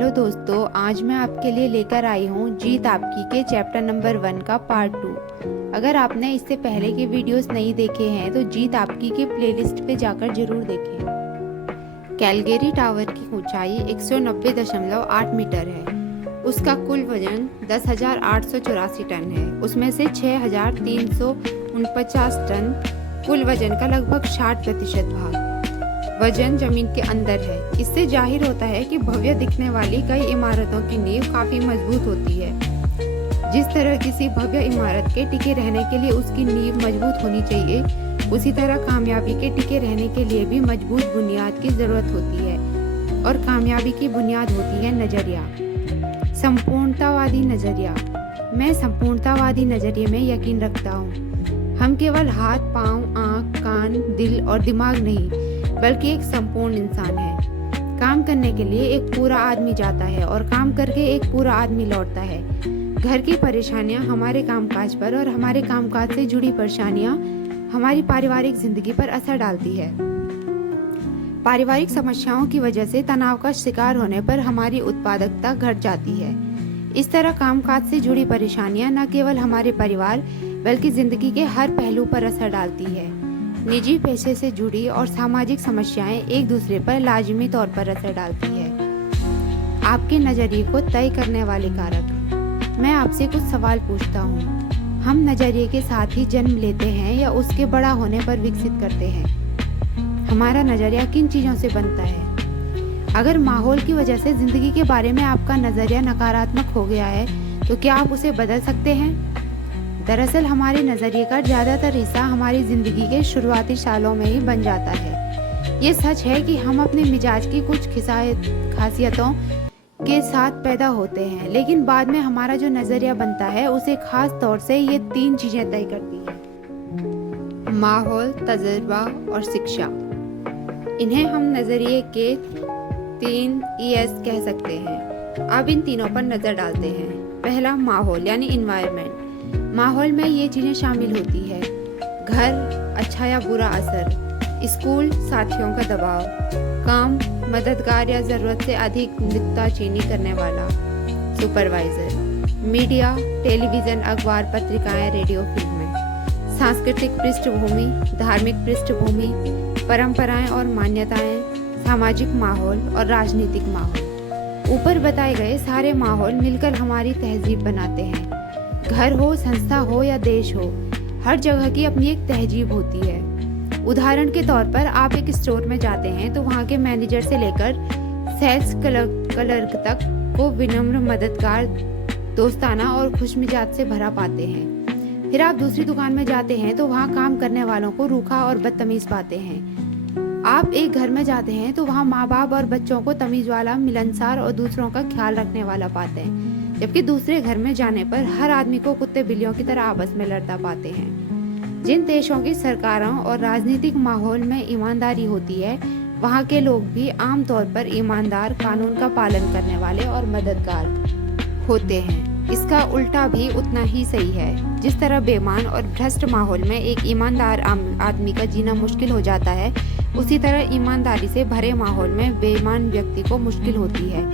Hello दोस्तों, आज मैं आपके लिए लेकर आई हूँ जीत आपकी के चैप्टर नंबर 1 का पार्ट 2। अगर आपने इससे पहले के वीडियोस नहीं देखे हैं तो जीत आपकी के प्लेलिस्ट पे जाकर जरूर देखें। कैलगेरी टावर की ऊंचाई 190.8 मीटर है। उसका कुल वजन 10,884 टन है। उसमें से 6,349 टन कुल वजन का लगभग 60% भाग वजन जमीन के अंदर है। इससे जाहिर होता है कि भव्य दिखने वाली कई इमारतों की नींव काफी मजबूत होती है। जिस तरह किसी भव्य इमारत के टिके रहने के लिए उसकी नींव मजबूत होनी चाहिए, उसी तरह कामयाबी के टिके रहने के लिए भी मजबूत बुनियाद की जरूरत होती है। और कामयाबी की बुनियाद होती है नजरिया। संपूर्णतावादी नजरिया। मैं संपूर्णतावादी नजरिए में यकीन रखता हूँ। हम केवल हाथ, पाँव, आँख, कान, दिल और दिमाग नहीं बल्कि एक संपूर्ण इंसान है। काम करने के लिए एक पूरा आदमी जाता है और काम करके एक पूरा आदमी लौटता है। घर की परेशानियां हमारे कामकाज पर और हमारे कामकाज से जुड़ी परेशानियां हमारी पारिवारिक जिंदगी पर असर डालती है। पारिवारिक समस्याओं की वजह से तनाव का शिकार होने पर हमारी उत्पादकता घट जाती है। इस तरह कामकाज से जुड़ी परेशानियां न केवल हमारे परिवार बल्कि जिंदगी के हर पहलू पर असर डालती है। निजी पेशे से जुड़ी और सामाजिक समस्याएं एक दूसरे पर लाजिमी तौर पर असर डालती है। आपके नजरिए को तय करने वाले कारक। मैं आपसे कुछ सवाल पूछता हूँ। हम नजरिए के साथ ही जन्म लेते हैं या उसके बड़ा होने पर विकसित करते हैं? हमारा नजरिया किन चीजों से बनता है? अगर माहौल की वजह से जिंदगी के बारे में आपका नजरिया नकारात्मक हो गया है तो क्या आप उसे बदल सकते हैं? दरअसल हमारे नजरिए का ज्यादातर हिस्सा हमारी जिंदगी के शुरुआती सालों में ही बन जाता है। ये सच है कि हम अपने मिजाज की कुछ खासियतों के साथ पैदा होते हैं, लेकिन बाद में हमारा जो नजरिया बनता है उसे खास तौर से ये 3 चीजें तय करती हैं: माहौल, तजुर्बा और शिक्षा। इन्हें हम नजरिए के 3 ES कह सकते हैं। अब इन तीनों पर नजर डालते हैं। पहला, माहौल यानी इन्वायरमेंट। माहौल में ये चीजें शामिल होती है: घर, अच्छा या बुरा असर; स्कूल, साथियों का दबाव; काम, मददगार या जरूरत से अधिक नुक्ताचीनी करने वाला सुपरवाइजर; मीडिया, टेलीविजन, अखबार, पत्रिकाएं, रेडियो, फिल्में; सांस्कृतिक पृष्ठभूमि, धार्मिक पृष्ठभूमि, परंपराएं और मान्यताएं; सामाजिक माहौल और राजनीतिक माहौल। ऊपर बताए गए सारे माहौल मिलकर हमारी तहजीब बनाते हैं। घर हो, संस्था हो या देश हो, हर जगह की अपनी एक तहजीब होती है। उदाहरण के तौर पर आप एक स्टोर में जाते हैं तो वहाँ के मैनेजर से लेकर सेल्स क्लर्क तक को विनम्र, मददगार, दोस्ताना और खुशमिजाज से भरा पाते हैं। फिर आप दूसरी दुकान में जाते हैं तो वहाँ काम करने वालों को रूखा और बदतमीज पाते हैं। आप एक घर में जाते हैं तो वहाँ माँ बाप और बच्चों को तमीज वाला, मिलनसार और दूसरों का ख्याल रखने वाला पाते हैं, जबकि दूसरे घर में जाने पर हर आदमी को कुत्ते बिल्लियों की तरह आपस में लड़ता पाते हैं। जिन देशों की सरकारों और राजनीतिक माहौल में ईमानदारी होती है, वहाँ के लोग भी आमतौर पर ईमानदार, कानून का पालन करने वाले और मददगार होते हैं। इसका उल्टा भी उतना ही सही है। जिस तरह बेईमान और भ्रष्ट माहौल में एक ईमानदार आदमी का जीना मुश्किल हो जाता है, उसी तरह ईमानदारी से भरे माहौल में बेईमान व्यक्ति को मुश्किल होती है।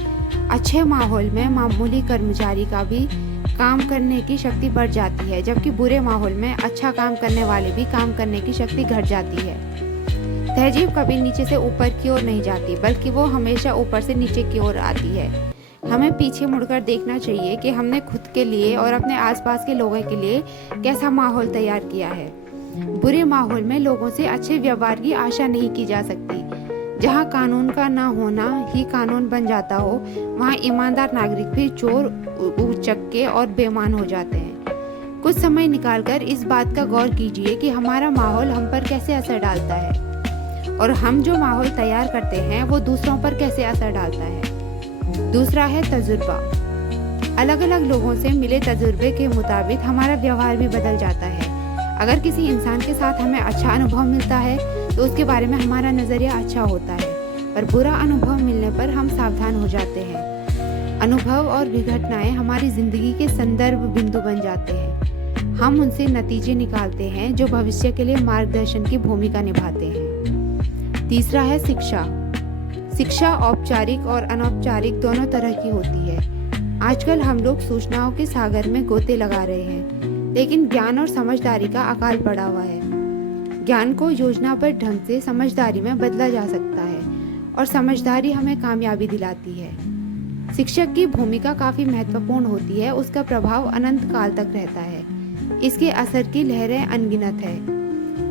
अच्छे माहौल में मामूली कर्मचारी का भी काम करने की शक्ति बढ़ जाती है, जबकि बुरे माहौल में अच्छा काम करने वाले भी काम करने की शक्ति घट जाती है। तहजीब कभी नीचे से ऊपर की ओर नहीं जाती, बल्कि वो हमेशा ऊपर से नीचे की ओर आती है। हमें पीछे मुड़कर देखना चाहिए कि हमने खुद के लिए और अपने आसपास के लोगों के लिए कैसा माहौल तैयार किया है। बुरे माहौल में लोगों से अच्छे व्यवहार की आशा नहीं की जा सकती। जहाँ कानून का ना होना ही कानून बन जाता हो, वहाँ ईमानदार नागरिक भी चोर, उचक्के और बेईमान हो जाते हैं। कुछ समय निकालकर इस बात का गौर कीजिए कि हमारा माहौल हम पर कैसे असर डालता है और हम जो माहौल तैयार करते हैं वो दूसरों पर कैसे असर डालता है। दूसरा है तजुर्बा। अलग अलग लोगों से मिले तजुर्बे के मुताबिक हमारा व्यवहार भी बदल जाता है। अगर किसी इंसान के साथ हमें अच्छा अनुभव मिलता है तो उसके बारे में हमारा नजरिया अच्छा होता है, पर बुरा अनुभव मिलने पर हम सावधान हो जाते हैं। अनुभव और घटनाएं हमारी जिंदगी के संदर्भ बिंदु बन जाते हैं। हम उनसे नतीजे निकालते हैं जो भविष्य के लिए मार्गदर्शन की भूमिका निभाते हैं। तीसरा है शिक्षा। शिक्षा औपचारिक और अनौपचारिक दोनों तरह की होती है। आजकल हम लोग सूचनाओं के सागर में गोते लगा रहे हैं, लेकिन ज्ञान और समझदारी का अकाल पड़ा हुआ है। ज्ञान को योजनाबद्ध ढंग से समझदारी में बदला जा सकता है और समझदारी हमें कामयाबी दिलाती है। शिक्षक की भूमिका काफी महत्वपूर्ण होती है, उसका प्रभाव अनंत काल तक रहता है। इसके असर की लहरें अनगिनत है।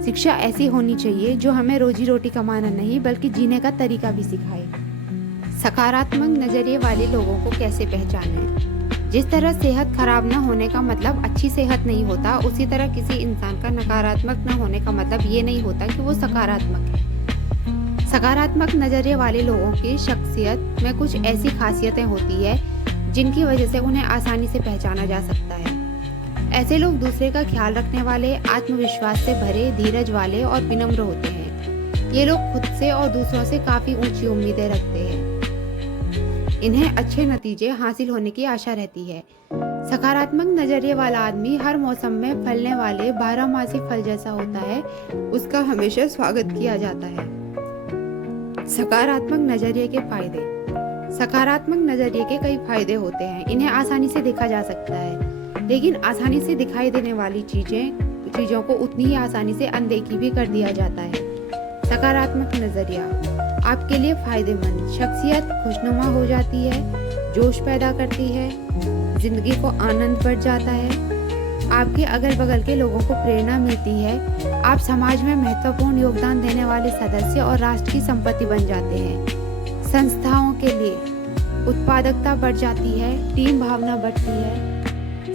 शिक्षा ऐसी होनी चाहिए जो हमें रोजी रोटी कमाना नहीं बल्कि जीने का तरीका भी सिखाए। सकारात्मक नजरिए वाले लोगों को कैसे पहचानें? जिस तरह सेहत खराब न होने का मतलब अच्छी सेहत नहीं होता, उसी तरह किसी इंसान का नकारात्मक न होने का मतलब ये नहीं होता कि वो सकारात्मक है। सकारात्मक नजरिए वाले लोगों की शख्सियत में कुछ ऐसी खासियतें होती है जिनकी वजह से उन्हें आसानी से पहचाना जा सकता है। ऐसे लोग दूसरे का ख्याल रखने वाले, आत्मविश्वास से भरे, धीरज वाले और विनम्र होते हैं। ये लोग खुद से और दूसरों से काफी ऊंची उम्मीदें रखते हैं। इन्हें अच्छे नतीजे हासिल होने की आशा रहती है। सकारात्मक नजरिए वाला आदमी हर मौसम में फलने वाले 12मासी फल जैसा होता है, उसका हमेशा स्वागत किया जाता है। सकारात्मक नजरिए के फायदे। सकारात्मक नजरिए के कई फायदे होते हैं। इन्हें आसानी से देखा जा सकता है, लेकिन आसानी से दिखाई देने वाली चीजों को उतनी ही आसानी से अनदेखी भी कर दिया जाता है। सकारात्मक नजरिया आपके लिए फायदेमंद। शख्सियत खुशनुमा हो जाती है, जोश पैदा करती है, जिंदगी को आनंद बढ़ जाता है। आपके अगल बगल के लोगों को प्रेरणा मिलती है। आप समाज में महत्वपूर्ण योगदान देने वाले सदस्य और राष्ट्र की संपत्ति बन जाते हैं। संस्थाओं के लिए उत्पादकता बढ़ जाती है, टीम भावना बढ़ती है,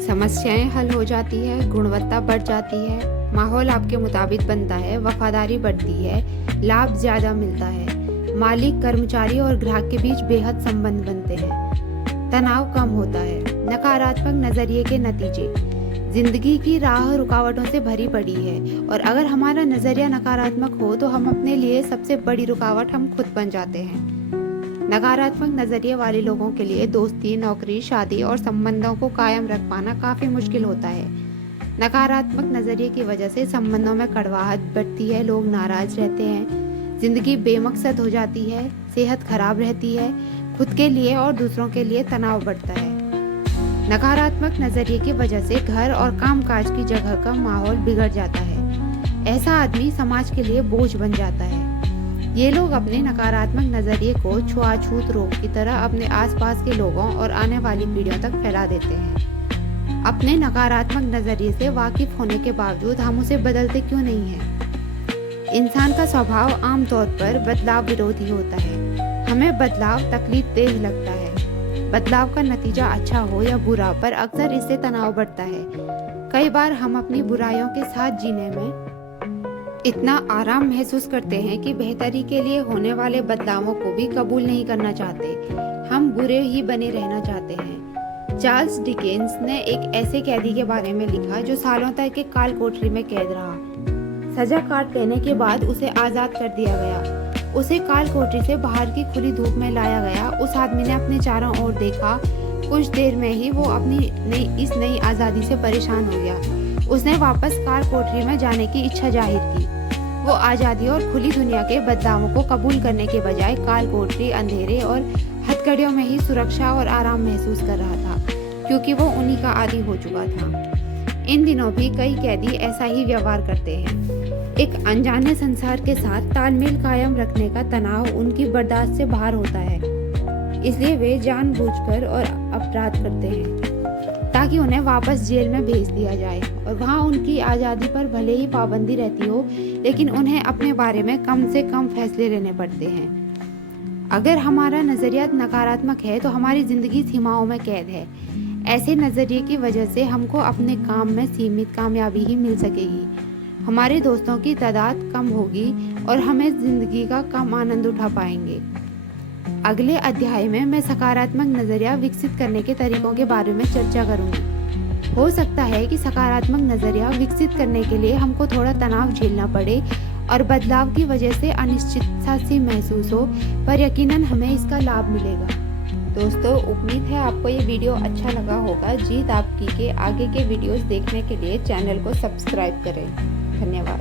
समस्याएं हल हो जाती है, गुणवत्ता बढ़ जाती है, माहौल आपके मुताबिक बनता है, वफादारी बढ़ती है, लाभ ज्यादा मिलता है, मालिक, कर्मचारी और ग्राहक के बीच बेहद संबंध बनते हैं, तनाव कम होता है। नकारात्मक नजरिए के नतीजे। जिंदगी की राह रुकावटों से भरी पड़ी है और अगर हमारा नजरिया नकारात्मक हो तो हम अपने लिए सबसे बड़ी रुकावट हम खुद बन जाते हैं। नकारात्मक नजरिए वाले लोगों के लिए दोस्ती, नौकरी, शादी और संबंधों को कायम रख पाना काफी मुश्किल होता है। नकारात्मक नजरिए की वजह से संबंधों में कड़वाहट बढ़ती है, लोग नाराज रहते हैं, जिंदगी बेमकसद हो जाती है, सेहत खराब रहती है, खुद के लिए और दूसरों के लिए तनाव बढ़ता है। नकारात्मक नजरिए की वजह से घर और कामकाज की जगह का माहौल बिगड़ जाता है। ऐसा आदमी समाज के लिए बोझ बन जाता है। ये लोग अपने नकारात्मक नजरिए को छुआछूत रोग की तरह अपने आसपास के लोगों और आने वाली पीढ़ियों तक फैला देते हैं। अपने नकारात्मक नजरिए से वाकिफ होने के बावजूद हम उसे बदलते क्यों नहीं हैं? इंसान का स्वभाव आमतौर पर बदलाव विरोधी होता है। हमें बदलाव तकलीफदेह लगता है। बदलाव का नतीजा अच्छा हो या बुरा, पर अक्सर इससे तनाव बढ़ता है। कई बार हम अपनी बुराइयों के साथ जीने में इतना आराम महसूस करते हैं कि बेहतरी के लिए होने वाले बदलावों को भी कबूल नहीं करना चाहते। हम बुरे ही बने रहना चाहते हैं। चार्ल्स डिकेंस ने एक ऐसे कैदी के बारे में लिखा जो सालों तक एक काल कोठरी में कैद रहा। सजा काट लेने के बाद उसे आजाद कर दिया गया। उसे काल कोठरी से बाहर की खुली धूप में लाया गया। उस आदमी ने अपने चारों ओर देखा। कुछ देर में ही वो अपनी इस नई आज़ादी से परेशान हो गया। उसने वापस काल कोठरी में जाने की इच्छा जाहिर की। वो आज़ादी और खुली दुनिया के बदलावों को कबूल करने के बजाय काल कोठरी, अंधेरे और हथकड़ियों में ही सुरक्षा और आराम महसूस कर रहा था, क्योंकि वो उन्हीं का आदी हो चुका था। इन दिनों भी कई कैदी ऐसा ही व्यवहार करते हैं। एक अनजाने संसार के साथ तालमेल कायम रखने का तनाव उनकी बर्दाश्त से बाहर होता है, इसलिए वे जानबूझकर और अपराध करते हैं ताकि उन्हें वापस जेल में भेज दिया जाए और वहां उनकी आज़ादी पर भले ही पाबंदी रहती हो, लेकिन उन्हें अपने बारे में कम से कम फैसले लेने पड़ते हैं। अगर हमारा नजरिया नकारात्मक है तो हमारी जिंदगी सीमाओं में कैद है। ऐसे नजरिए की वजह से हमको अपने काम में सीमित कामयाबी ही मिल सकेगी, हमारे दोस्तों की तादाद कम होगी और हमें जिंदगी का कम आनंद उठा पाएंगे। अगले अध्याय में मैं सकारात्मक नजरिया विकसित करने के तरीकों के बारे में चर्चा करूंगी। हो सकता है कि सकारात्मक नजरिया विकसित करने के लिए हमको थोड़ा तनाव झेलना पड़े और बदलाव की वजह से अनिश्चितता सी महसूस हो, पर यकीनन हमें इसका लाभ मिलेगा। दोस्तों, उम्मीद है आपको ये वीडियो अच्छा लगा होगा। जीत आपकी के आगे के वीडियोस देखने के लिए चैनल को सब्सक्राइब करें। धन्यवाद।